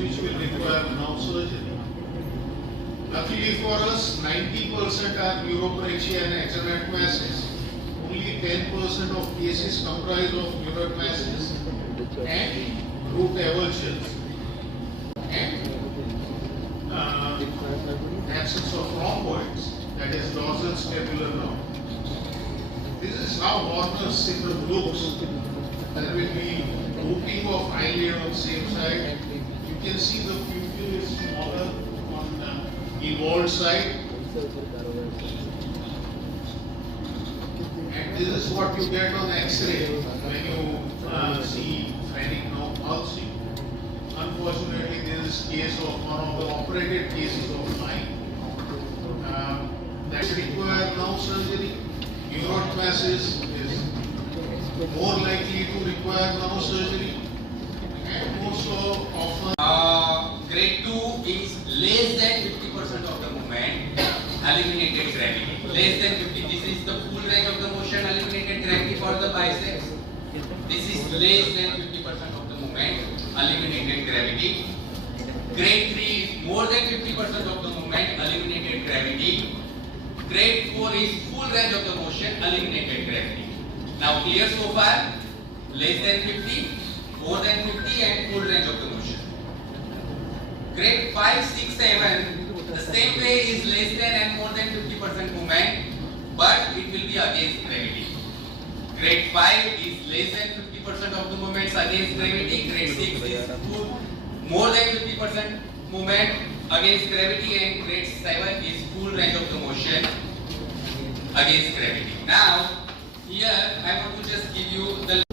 which will require now surgery. Luckily for us, 90% are neuropraxia and exanthemasses. Only 10% of cases comprise of neuromasses and root avulsions and absence of rhomboids, that is dorsal scapular nerve. This is how Horner's syndrome looks. There will be grouping of eyelid on same side. You can see the pupil is smaller on the involved side. And this is what you get on X-ray when you see phrenic nerve palsy. Unfortunately, this is case of one of the operated cases of mine. That require nerve surgery. Neuromasses is more likely to require nerve surgery, and also often. Grade 2 is less than 50% of the movement eliminated gravity. Less than 50. This is the full range of the motion eliminated gravity for the biceps. This is less than 50% of the movement eliminated gravity. Grade 3 is more than 50% of the movement eliminated gravity. Grade 4 is full range of the motion eliminated gravity. Now clear so far? Less than 50, more than 50 and full range of the motion. Grade 5, 6, 7, the same way is less than and more than 50% movement, but it will be against gravity. Grade 5 is less than 50% of the movements against gravity. Grade 6 is more than 50% movement against gravity, and grade 7 is full range of the motion against gravity. Now, here I want to just give you the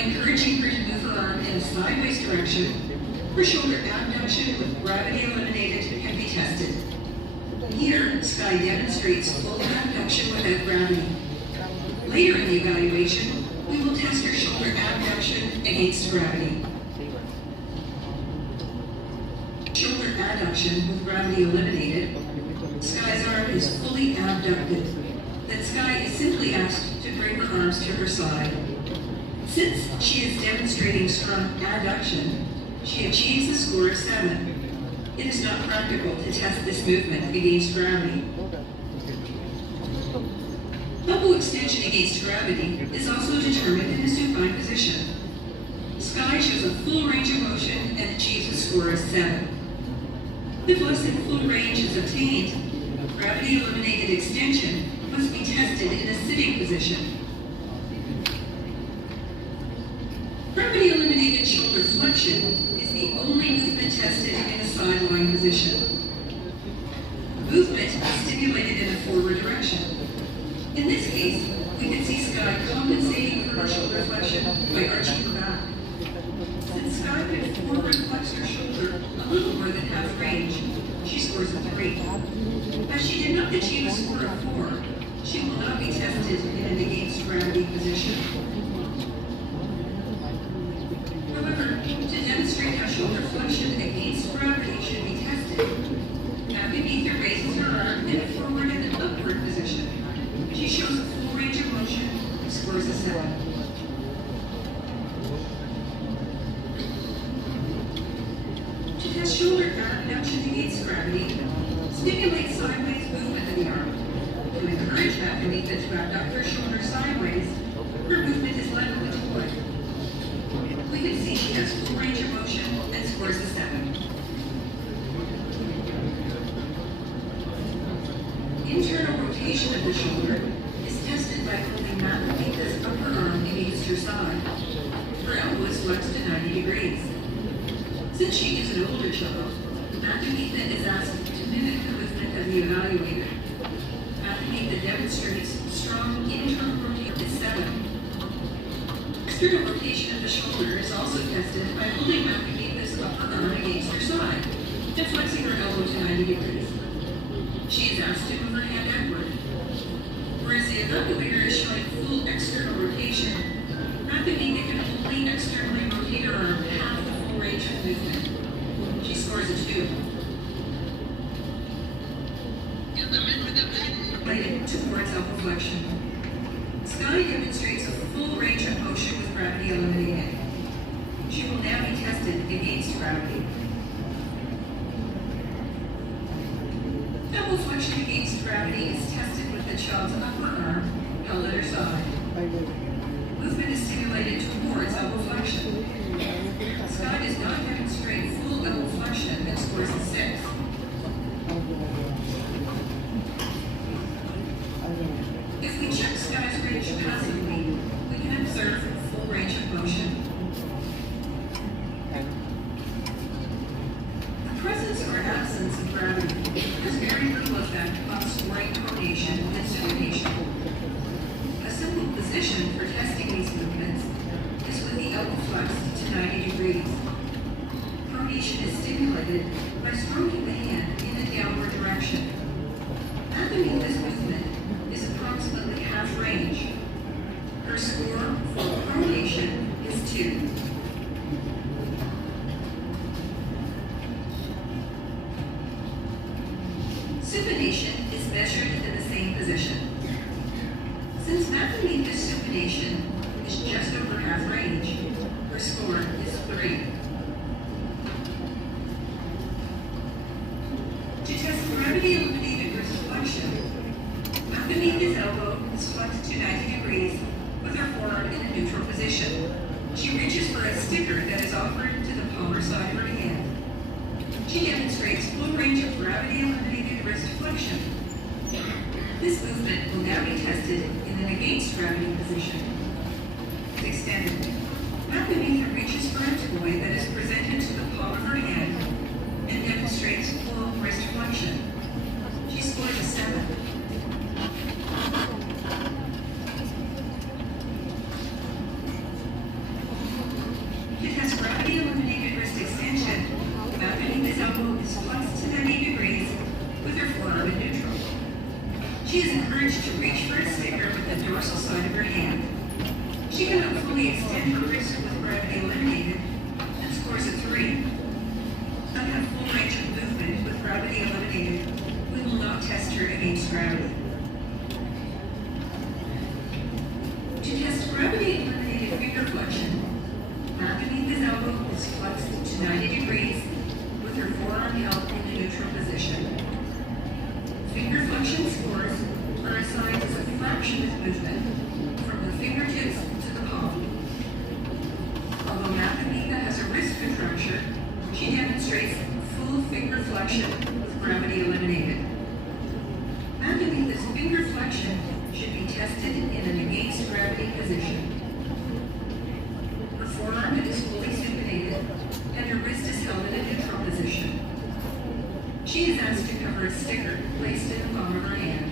encouraging her to move her arm in a sideways direction, her shoulder abduction with gravity eliminated can be tested. Here, Sky demonstrates full abduction without gravity. Later in the evaluation, we will test her shoulder abduction against gravity. Shoulder adduction with gravity eliminated, Sky's arm is fully abducted. Then Sky is simply asked to bring her arms to her side. Since she is demonstrating strong adduction, she achieves a score of 7. It is not practical to test this movement against gravity. Elbow extension against gravity is also determined in a supine position. Sky shows a full range of motion and achieves a score of 7. If less than full range is obtained, gravity eliminated extension must be tested in a sitting position. Gravity eliminated shoulder flexion is the only movement tested in a side-lying position. Movement is stimulated in a forward direction. In this case, we can see Sky compensating for her shoulder flexion by arching her back. Since Sky could forward flex her shoulder a little more than half range, she scores a 3. As she did not achieve a score of 4, she will not be tested in an against gravity position. However, to demonstrate how shoulder flexion against gravity should be tested, Abby Beather raises her arm in a forward and upward position. She shows a full range of motion and scores a 7. To test shoulder abduction against gravity, stimulate sideways movement of the arm. To encourage Abby Beather to abduct her shoulder sideways, her movement is level with the foot. We can see she has full range of motion and scores a 7. Internal rotation of the shoulder is tested by holding Beather's upper arm against her side. Her elbow is flexed to 90 degrees. Since she is an older child, Padmini is asked to mimic the movement of the evaluator. Padmini demonstrates strong internal rotation is 7. External rotation of the shoulder is also tested by holding Padmini's upper arm against her side and flexing her elbow to 90 degrees. She is asked to move her hand outward. Whereas the evaluator is showing full external rotation, Padmini can only externally rotate her arm half the full range of movement. She scores a 2. Related towards elbow flexion. Sky demonstrates a full range of motion with gravity eliminated. She will now be tested against gravity. Elbow flexion against gravity is tested with the child's upper arm held at her side. Movement is stimulated towards elbow flexion. Sky does not demonstrate full elbow flexion and scores a 6. If we check Sky's range passively, we can observe full range of motion. The presence or absence of gravity has very little effect on scoring pronation and supination. A simple position for testing these movements is with the elbow flexed to 90 degrees. Pronation is stimulated by stroking the hand in a downward direction. Happening this movement is approximately half range. Her score for pronation is 2. Supination is measured in the same position. Since Padmini's supination is just over half range, her score is 3. To test gravity eliminated wrist flexion, Padmini's elbow is flexed to 90 degrees with her forearm in a neutral position. She reaches for a sticker that is offered to the palmar side of her hand. She demonstrates full range of gravity eliminated wrist flexion. This movement will now be tested in an against gravity position. It's extended. Padmini reaches for a toy that is presented to the palm of her hand and demonstrates full wrist flexion. She scores a 7. To test gravity eliminated wrist extension, Padmini's elbow is flexed to 90 degrees with her forearm in neutral. She is encouraged to reach for a sticker with the dorsal side of her hand. She cannot fully extend her wrist with gravity eliminated and scores a 3. Not have full range of movement with gravity eliminated, we will not test her against gravity. To test gravity eliminated finger flexion, Padmini's elbow is flexed to 90 degrees with her forearm held in a neutral position. Finger flexion scores are assigned as a fraction of movement from the fingertips to the palm. Although Padmini has a wrist contracture, she demonstrates full finger flexion with gravity eliminated. Padmini's finger flexion should be tested in an against gravity position. Her forearm is fully supinated and her wrist is held in a neutral position. She is asked to cover a sticker placed in the palm of her hand.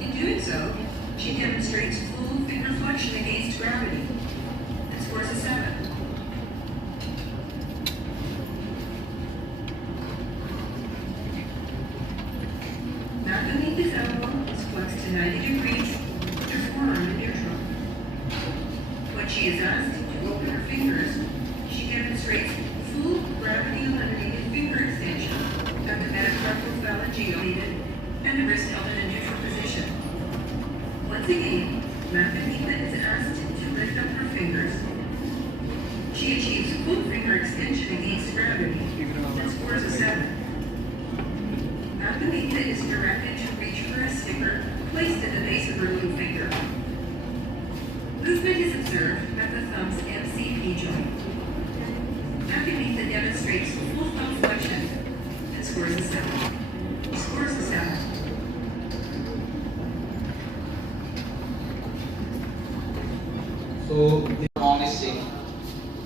In doing so, she demonstrates full finger flexion against gravity and scores a 7. Padmini's elbow is flexed to 90 degrees with her forearm in neutral. When she is asked to open her fingers, she demonstrates full gravity eliminated finger extension of the metacarpal phalangeal and the wrist held in a neutral position. Once again, Padmini is asked to lift up her fingers. She achieves full finger extension against gravity and scores a 7. Padmini is directed to reach for a sticker placed at the base of her little finger. Movement is observed at the thumb's MCP joint. Padmini demonstrates full thumb flexion and scores a 7. Scores a 7. So promising,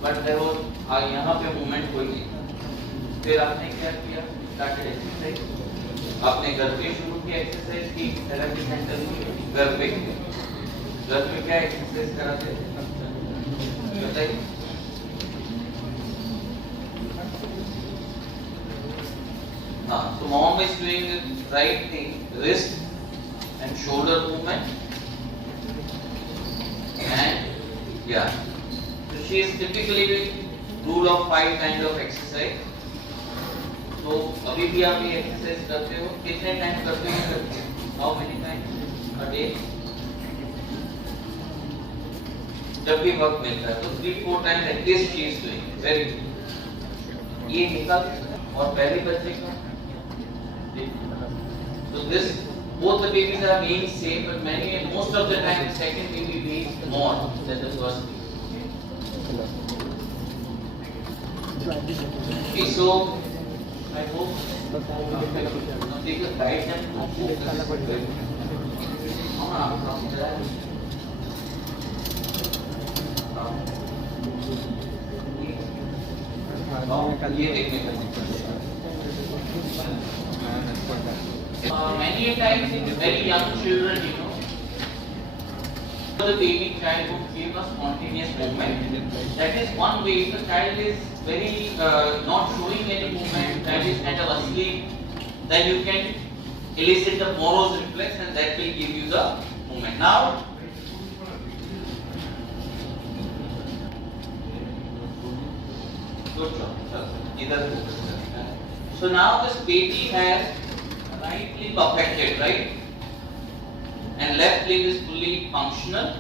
but there was यहाँ पे movement कोई नहीं. फिर आपने क्या किया, started exercise, आपने घर पे शुरू किया एक्सरसाइज की, थेरेपी सेंटर में घर पे क्या एक्सरसाइज कराते थे बताइए। हाँ, so mom is doing the right thing, wrist and shoulder movement, and yeah, so she is typically rule of 5 kind of exercise. तो अभी भी आप ये एक्सरसाइज करते हो, कितने टाइम करते हो? How many times a day? जब भी वक्त मिलता है तो 3-4 times at least she is doing, very good. ये निकल और पहले बच्चे का, so this both the babies are being same, but most of the time the second baby weighs more than the first baby. Okay, so I hope they can guide them to focus. ये देखने का many a times in very young children, the baby child who give a spontaneous movement. That is one way. If the child is very not showing any movement, child is kind of asleep, then you can elicit the Moro's reflex, and that will give you the movement. Now, good job. So now this baby has right limb affected, right? And left limb is fully functional.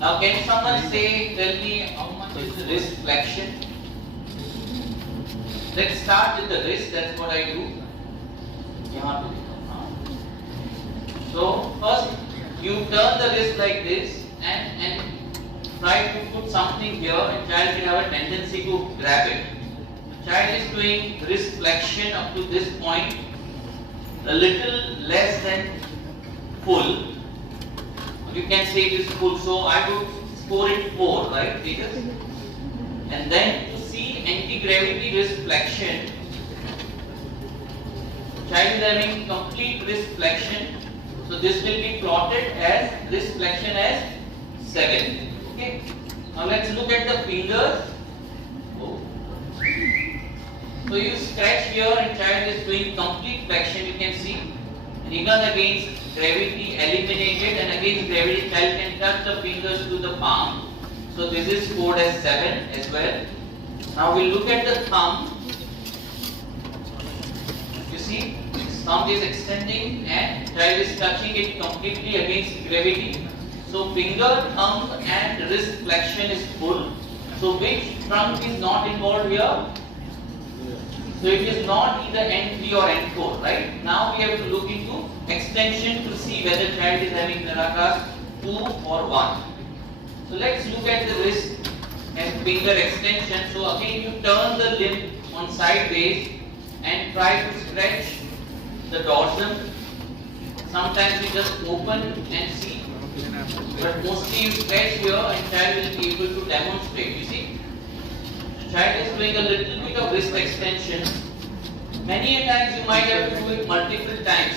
Now can someone tell me how much is the wrist flexion? Let's start with the wrist, that's what I do. So first you turn the wrist like this and try to put something here, and child will have a tendency to grab it. Child is doing wrist flexion up to this point, a little less than full. You can say it is full, so I would score it 4, right? And then to see anti-gravity wrist flexion, child is having complete wrist flexion, so this will be plotted as wrist flexion as 7. Okay. Now let's look at the fingers. So you scratch here and child is doing complete flexion, you can see. And even against gravity eliminated, and against gravity child can touch the fingers to the palm. So this is scored as 7 as well. Now we look at the thumb. You see, thumb is extending and child is touching it completely against gravity. So finger, thumb and wrist flexion is full. So which trunk is not involved here? So it is not either N3 or N4, right? Now we have to look into extension to see whether child is having Narakas 2 or 1. So let's look at the wrist and finger extension. So again you turn the limb on sideways and try to stretch the dorsum. Sometimes you just open and see, but mostly you stretch here and child will be able to demonstrate. You see, child is doing a little bit of wrist extension. Many a times you might have to do it multiple times,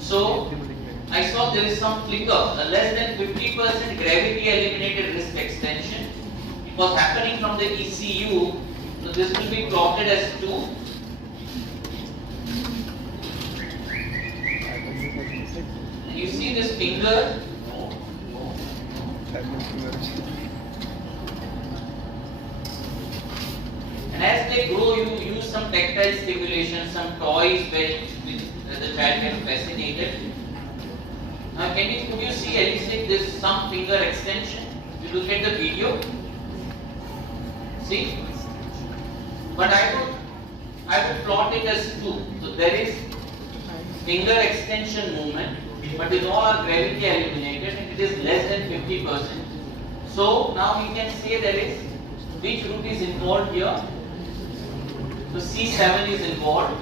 So I saw there is some flicker, a less than 50% gravity eliminated wrist extension. It was happening from the ECU, so this will be plotted as 2. And you see this finger. And as they grow, you use some tactile stimulation, some toys where the child gets fascinated. Now, could you see elicit this some finger extension? You look at the video. See, but I would plot it as 2. So there is finger extension movement, but it all are gravity eliminated, and it is less than 50%. So now we can say there is which root is involved here. So C7 is involved.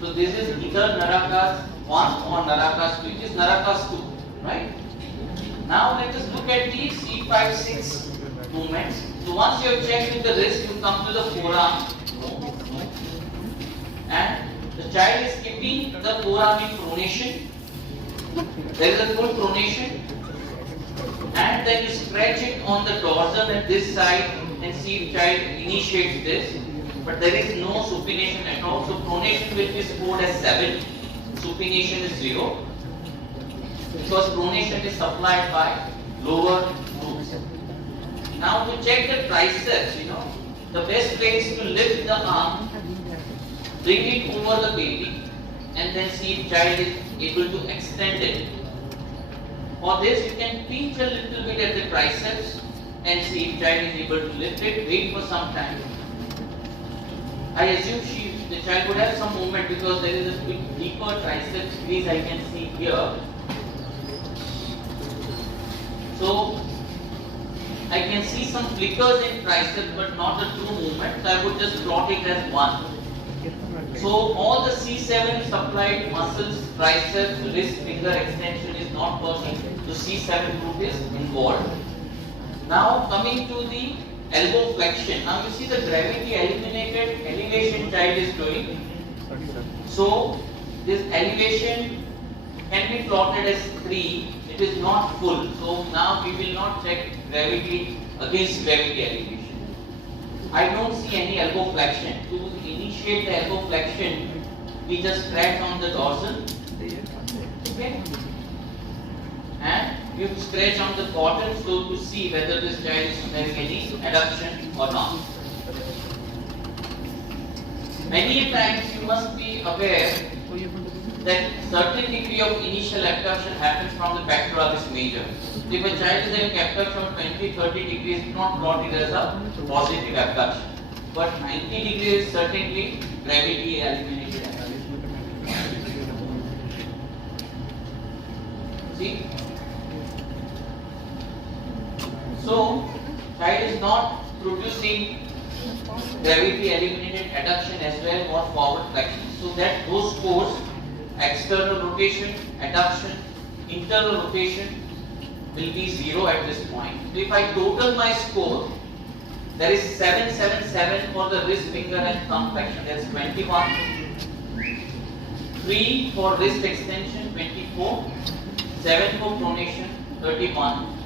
So this is either Narakas 1 or Narakas 2, which is Narakas 2, right? Now let us look at the C 5, 6 movements. So once you have checked with the wrist, you come to the forearm. No, no. And the child is keeping the forearm in pronation. There is a full pronation. And then you stretch it on the dorsal at this side and see if child initiates this. But there is no supination at all. So pronation will be scored as 7. Supination is 0. Because pronation is supplied by lower groups. Now to check the triceps, the best place is to lift the arm, bring it over the baby, and then see if child is able to extend it. For this, you can pinch a little bit at the triceps and see if child is able to lift it. Wait for some time. I assume the child would have some movement because there is a bit deeper triceps squeeze I can see here. So I can see some flickers in triceps but not a true movement. So I would just plot it as 1. So all the C7 supplied muscles, triceps, wrist, finger extension is not working. So C7 group is involved. Now coming to the elbow flexion. Now you see the gravity eliminated elevation child is doing. So this elevation can be plotted as 3. It is not full. So now we will not check gravity against gravity elevation. I don't see any elbow flexion. To initiate the elbow flexion, we just scratch on the dorsal. Okay? And you scratch on the cotton so to see whether this child is having any adduction or not. Many times you must be aware that certain degree of initial abduction happens from the pectoralis major. If a child is having abduction of 20-30 degrees, it's not plotted as a positive abduction. But 90 degrees is certainly gravity eliminated abduction. See? So, child is not producing gravity eliminated adduction as well or forward flexion. So that those scores, external rotation, adduction, internal rotation will be 0 at this point. So if I total my score, there is 777 for the wrist, finger and thumb flexion, that's 21. 3 for wrist extension, 24. 7 for pronation, 31.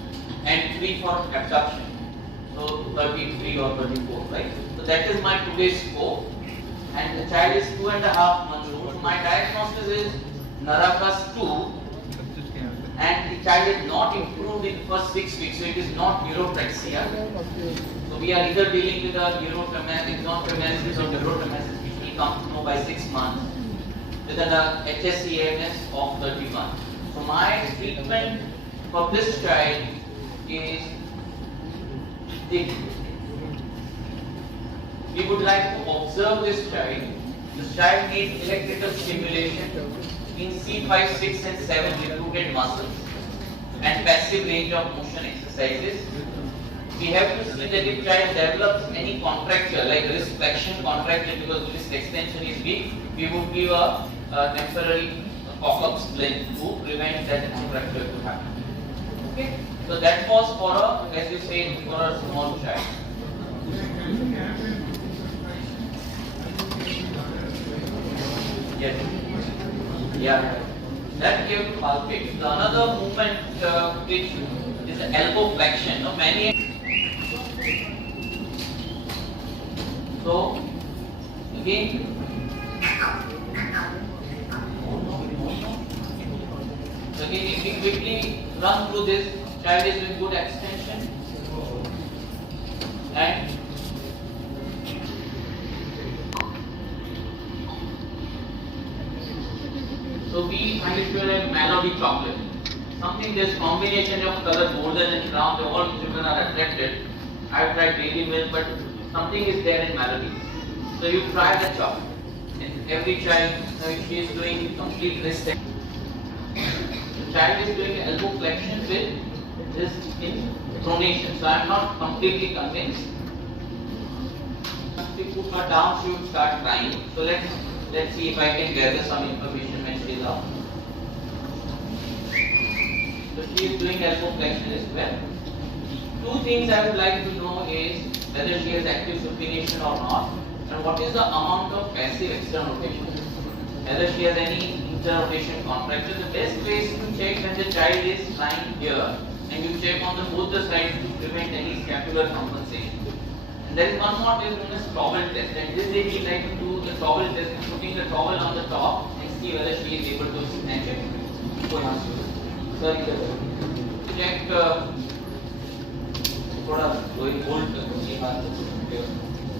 And 3 for abduction, so 33 or 34, right? So that is my today's score. And the child is 2.5 months old. So my diagnosis is Narakas 2. And the child is not improved in first 6 weeks, so it is not neuropraxia. So we are either dealing with a neurotraumasis or neurotraumasis, which will come to know by 6 months, with an HSCANS of 31. So my treatment for this child is we would like to observe this child. This child needs electrical stimulation in C5, 6 and 7 recruited muscles and passive range of motion exercises. We have to see that if child develops any contracture like wrist flexion contracture because wrist extension is weak, we would give a temporary cock-up splint to prevent that contracture to happen. Okay? So that was for a, as you say, for a small child. Yes. Yeah. That you have to palpate. The another movement which is the elbow flexion. Now many. So again. So again, if we quickly run through this, child is with good extension and so we find it here a melody chocolate. Something this combination of color golden and brown, all children are attracted. I've tried dairy milk, but something is there in melody. So you try the chocolate. And every child, if she is doing complete wrist, the child is doing elbow flexion with this in pronation. So I am not completely convinced. If we put her down, she would start crying. So let's see if I can gather some information when she is up. So she is doing elbow flexion as well. things I would like to know is whether she has active supination or not, and what is the amount of passive external rotation. Whether she has any interrotation contracture. The best way is to check when the child is lying here, and you check on both the sides to prevent any scapular compensation. And there is one more test known as towel test, and this they like to do the towel test, putting the towel on the top and see whether she is able to snatch it. Sorry, check.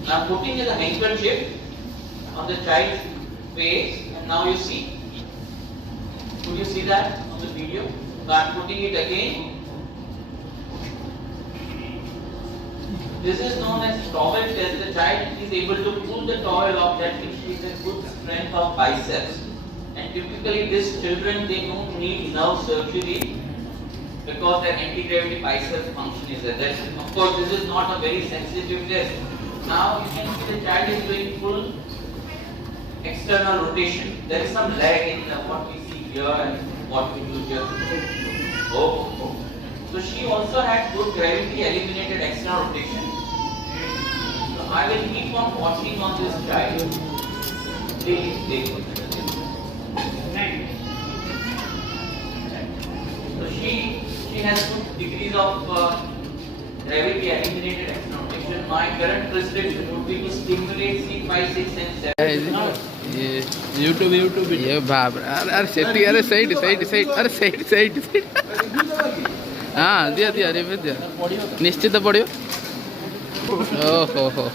Now putting the handkerchief on the child's face, and now you see. Could you see that on the video? So I am putting it again. This is known as towel test. The child is able to pull the towel off, that means she has a good strength of biceps. And typically these children, they don't need nerve surgery because their anti-gravity biceps function is there. Of course, this is not a very sensitive test. Now you can see the child is doing full external rotation. There is some lag in what we see here and what we do here. Oh. So she also had good gravity eliminated external rotation. So I will keep on watching on this child. So she has good degrees of gravity eliminated external rotation. My current prescription would be to stimulate C5, 6 and 7. YouTube ये बाप अरे set अरे side अरे side हाँ दिया अरे दिया निश्चित पड़ियो ओहो हो